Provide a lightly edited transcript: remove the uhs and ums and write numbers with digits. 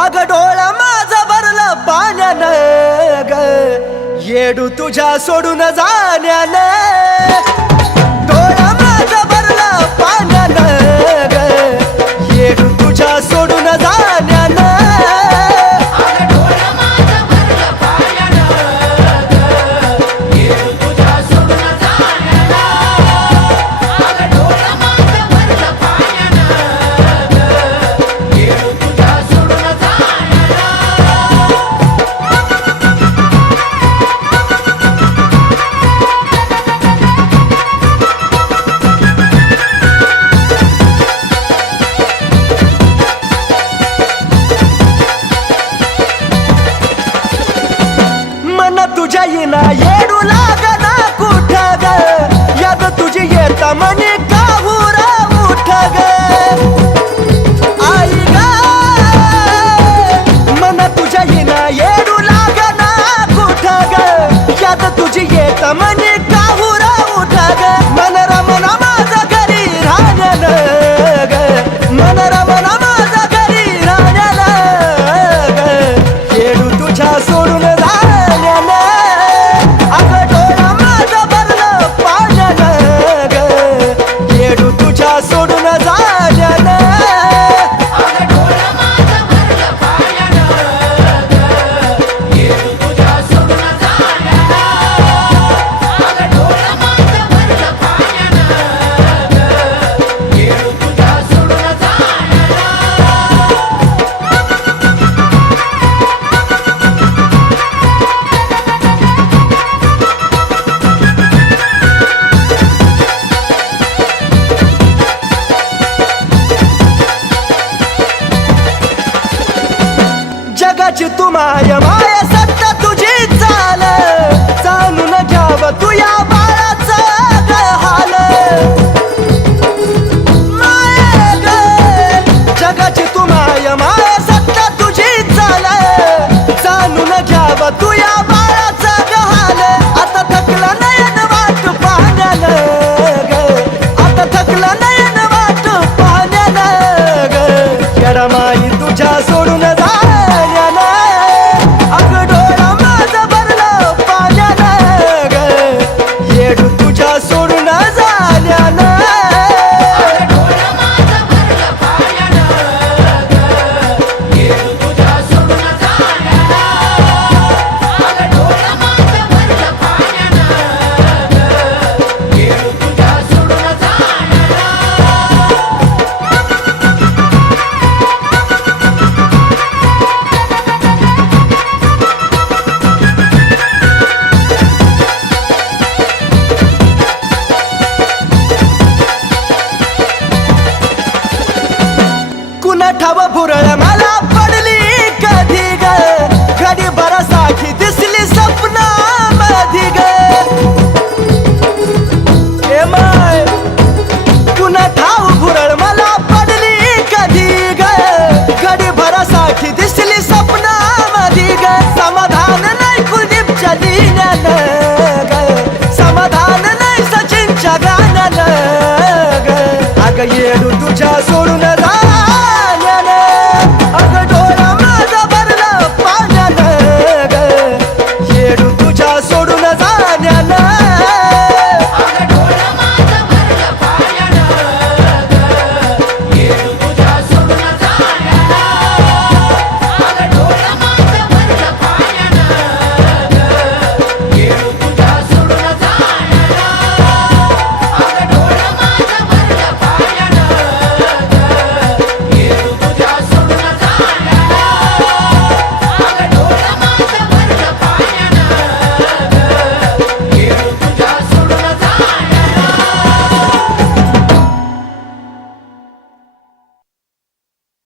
अग डोळा माझा भरला पाण्यानं ग, येडू तुझ्या सोडून जाण्यानं. डोळा माझा भरला पाण्यानं ग, येडू तुझ्या सोडून जाण्यानं. तुझ्या येना येडू लागना कुठं ग, याद तुझी येता म्हणे काहुरा उठ ग. आई ग मन तुझ्या येना येडू लागना कुठं ग, याद तुझी येता म्हणे काहुरा उठ ग. मन रमना माझा घरी राहण्यानं ग, मन रमना माझा घरी राहण्यानं ग, येडू तुझ्या सोडून सोडून जाण्यानं. जगाची तू माय माय सत्ता तुझी चाल, जाणून घ्याव तू या बाळाचं ग हाल. माय ग जगाची तू माय माय सत्ता तुझी चाल, जाणून घ्याव तू या बाळाचं ग हाल. आता थकला नयन वाट पाहण्यानं ग, आता थकला नयन वाट पाहण्यानं ग, येडा माई तुझ्या सोडून जा. सोडून जाण्यानं. ठाव भुरळ मला पडली कधी ग, घडी भरासाठी दिसली सपना मधी ग. ए माय पुन्हा ठाव भुरळ मला पडली कधी ग, घडी भरासाठी दिसली सपना मधी ग. समाधान नाही कुलदीपच्या लिहिण्यानं ग, समाधान नाही सचिनच्या गाण्यानं ग. अग येडू तुझ्या सोडून